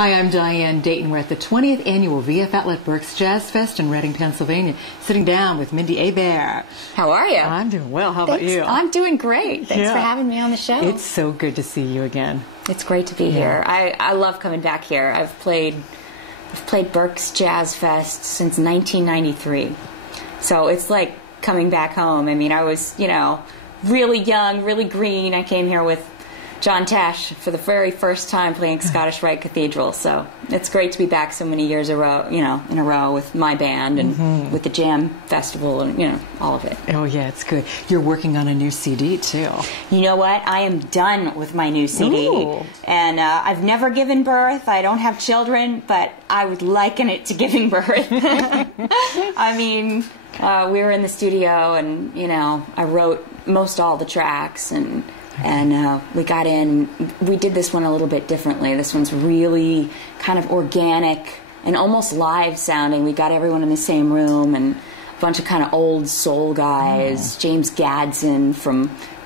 Hi, I'm Diane Dayton. We're at the 20th Annual VF Outlet Berks Jazz Fest in Reading, Pennsylvania, sitting down with Mindi Abair. How are you? I'm doing well. How about you? I'm doing great. Thanks for having me on the show. It's so good to see you again. It's great to be here. I love coming back here. I've played Berks Jazz Fest since 1993. So it's like coming back home. I mean, I was, really young, really green. I came here with John Tesh for the very first time playing Scottish Rite Cathedral. So it's great to be back so many years in a row with my band and with the Jam Festival and, all of it. Oh, yeah, it's good. You're working on a new CD, too. You know what? I am done with my new CD. Ooh. And I've never given birth. I don't have children, but I would liken it to giving birth. I mean, we were in the studio and, I wrote most all the tracks and we got in. We did this one a little bit differently. This one's really kind of organic and almost live sounding. We got everyone in the same room and a bunch of kind of old soul guys. James Gadsden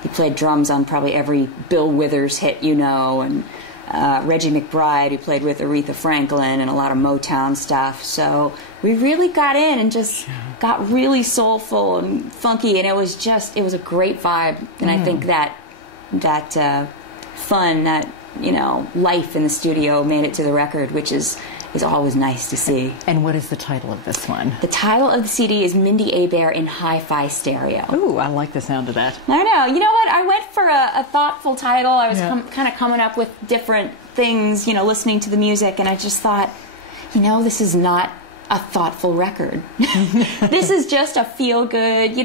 he played drums on probably every Bill Withers hit, and Reggie McBride, who played with Aretha Franklin and a lot of Motown stuff. So we really got in and just got really soulful and funky, and it was a great vibe. And I think that fun, that life in the studio made it to the record, which is always nice to see. And what is the title of this one? The title of the CD is Mindi Abair in Hi-Fi Stereo. Ooh, I like the sound of that. I know. You know what? I went for a thoughtful title. I was kind of coming up with different things, listening to the music, and I just thought, this is not a thoughtful record. This is just a feel-good,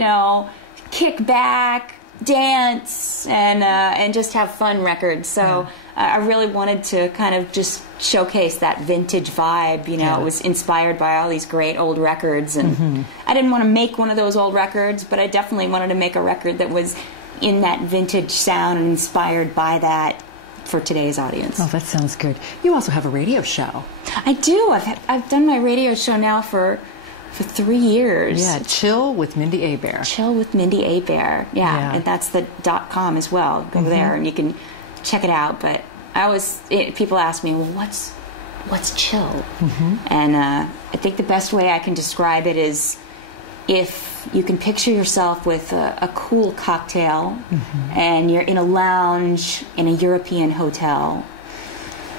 kick back, dance, and just have fun record. So I really wanted to kind of just showcase that vintage vibe. It was inspired by all these great old records, and I didn't want to make one of those old records, but I definitely wanted to make a record that was in that vintage sound and inspired by that for today's audience. Oh, that sounds good. You also have a radio show. I do. I've done my radio show now for 3 years. Yeah, Chill with Mindi Abair. Chill with Mindi Abair. Yeah, and that's the .com as well. Go there and you can check it out. But people ask me, well, what's chill? And I think the best way I can describe it is if you can picture yourself with a cool cocktail and you're in a lounge in a European hotel,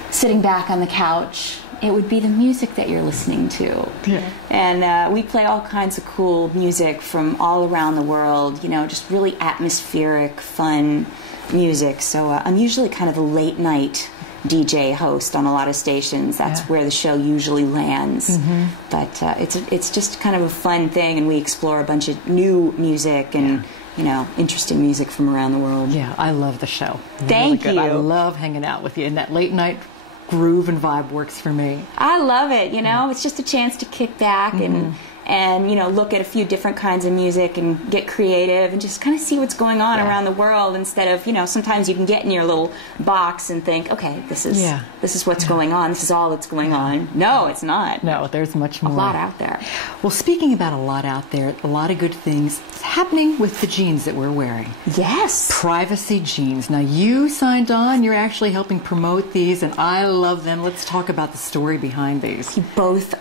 sitting back on the couch, it would be the music that you're listening to. Yeah. And we play all kinds of cool music from all around the world, just really atmospheric, fun music. So I'm usually kind of a late night DJ host on a lot of stations. That's where the show usually lands. But it's just kind of a fun thing, and we explore a bunch of new music and interesting music from around the world. Yeah, I love the show. Thank you. I love hanging out with you, and that late night groove and vibe works for me. I love it. It's just a chance to kick back and look at a few different kinds of music and get creative and just kind of see what's going on around the world, instead of sometimes you can get in your little box and think, okay, this is what's going on, this is all that's going on. No, it's not. No, there's much more. A lot out there. Well, speaking about a lot out there, a lot of good things happening with the jeans that we're wearing. Yes. PRVCY Jeans. Now, you signed on, you're actually helping promote these, and I love them. Let's talk about the story behind these.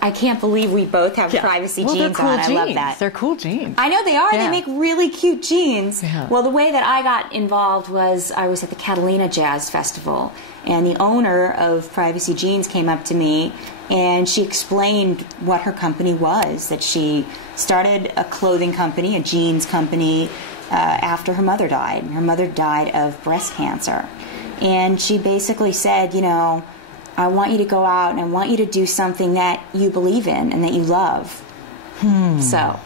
I can't believe we both have PRVCY Jeans. They're cool on. jeans. I love that. They're cool jeans. I know they are. Yeah. They make really cute jeans. Yeah. Well, the way that I got involved was I was at the Catalina Jazz Festival, and the owner of PRVCY Jeans came up to me, and she explained what her company was, that she started a clothing company, a jeans company, after her mother died. Her mother died of breast cancer. And she basically said, I want you to go out and I want you to do something that you believe in and that you love. So,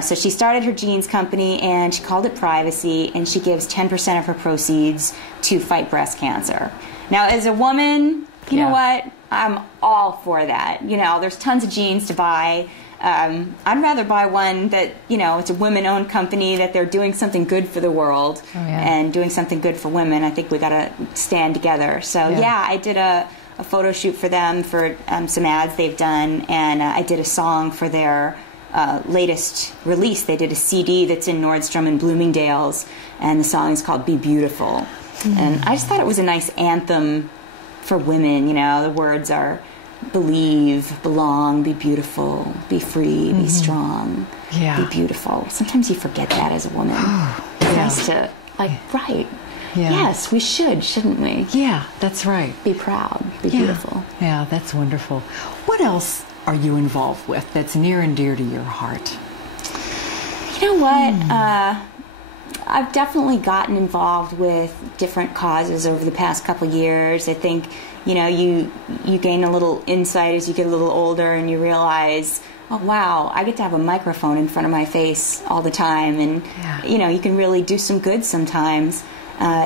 so she started her jeans company, and she called it PRVCY, and she gives 10% of her proceeds to fight breast cancer. Now, as a woman, you know what? I'm all for that. There's tons of jeans to buy. I'd rather buy one that, it's a women-owned company, that they're doing something good for the world and doing something good for women. I think we got to stand together. So, I did a photo shoot for them for some ads they've done, and I did a song for their latest release. They did a CD that's in Nordstrom and Bloomingdale's, and the song is called Be Beautiful. And I just thought it was a nice anthem for women. You know, the words are believe, belong, be beautiful, be free, be strong, be beautiful. Sometimes you forget that as a woman. It's nice to, like, right. Yes, we should, shouldn't we? Yeah, that's right. Be proud, be beautiful. Yeah, that's wonderful. What else are you involved with that's near and dear to your heart? You know what? I've definitely gotten involved with different causes over the past couple years. I think, you know, you gain a little insight as you get a little older, and you realize, oh wow, I get to have a microphone in front of my face all the time, and you know, you can really do some good sometimes.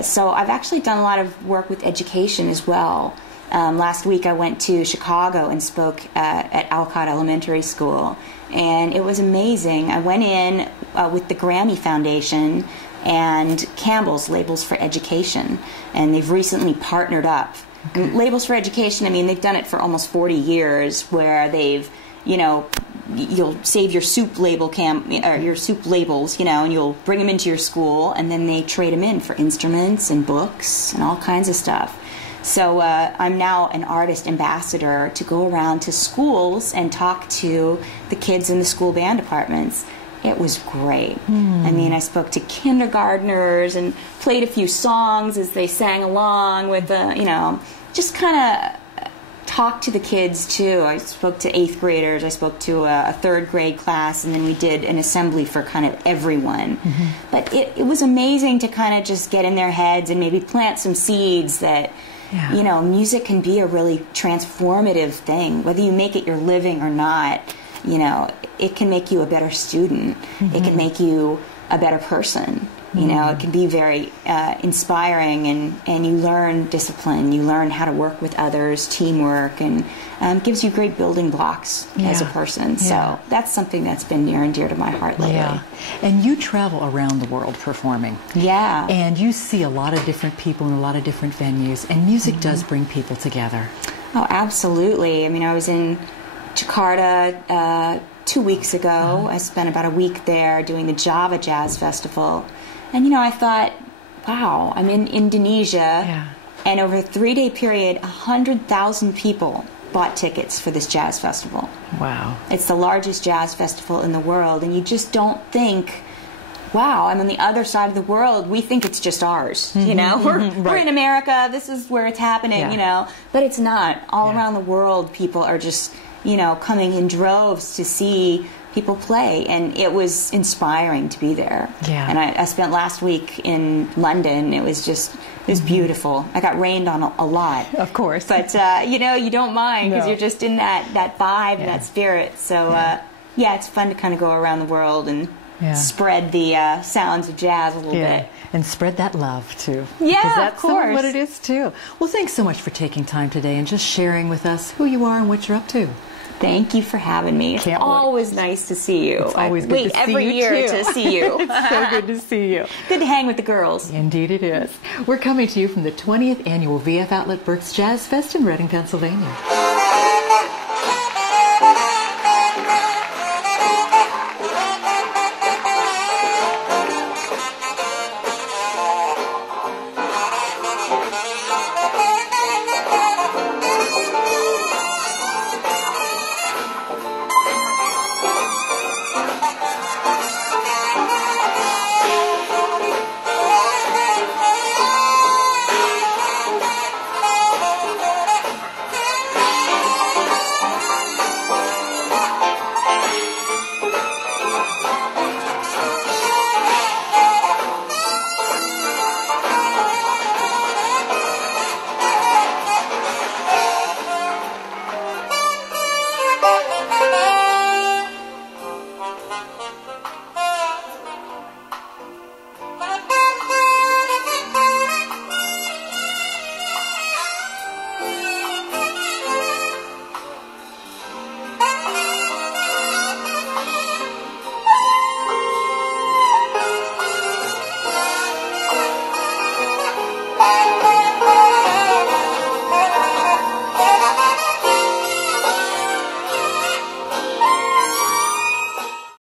So I've actually done a lot of work with education as well. Last week I went to Chicago and spoke at Alcott Elementary School, and it was amazing. I went in with the Grammy Foundation and Campbell's Labels for Education, and they've recently partnered up. Labels for Education, I mean, they've done it for almost 40 years, where they've, you know, you'll save your soup label or your soup labels, you know, and you'll bring them into your school, and then they trade them in for instruments and books and all kinds of stuff. So I'm now an artist ambassador to go around to schools and talk to the kids in the school band departments. It was great. I mean, I spoke to kindergartners and played a few songs as they sang along with you know, just kind of talked to the kids too. I spoke to 8th graders, I spoke to a 3rd grade class, and then we did an assembly for kind of everyone. But it was amazing to kind of just get in their heads and maybe plant some seeds that, you know, music can be a really transformative thing. Whether you make it your living or not, you know, it can make you a better student. It can make you a better person. You know, it can be very inspiring, and you learn discipline. You learn how to work with others, teamwork, and gives you great building blocks as a person. So that's something that's been near and dear to my heart lately. And you travel around the world performing. And you see a lot of different people in a lot of different venues, and music does bring people together. Oh, absolutely. I mean, I was in Jakarta 2 weeks ago. I spent about a week there doing the Java Jazz Festival. And, you know, I thought, wow, I'm in Indonesia, and over a 3-day period, 100,000 people bought tickets for this jazz festival. Wow. It's the largest jazz festival in the world, and you just don't think, wow, I'm on the other side of the world. We think it's just ours, you know? We're in America, this is where it's happening, you know? But it's not. All around the world, people are just, you know, coming in droves to see people play, and it was inspiring to be there. And I spent last week in London. It was just, it was beautiful. I got rained on a lot, of course, but you know, you don't mind because you're just in that vibe and that spirit. So yeah, it's fun to kind of go around the world and spread the sounds of jazz a little bit. And spread that love too. Yeah, that's of course. What it is too. Well, thanks so much for taking time today and just sharing with us who you are and what you're up to. Thank you for having me. It's always nice to see you. It's always good to see you, every year to see you. It's so good to see you. Good to hang with the girls. Indeed it is. We're coming to you from the 20th Annual VF Outlet Berks Jazz Fest in Reading, Pennsylvania.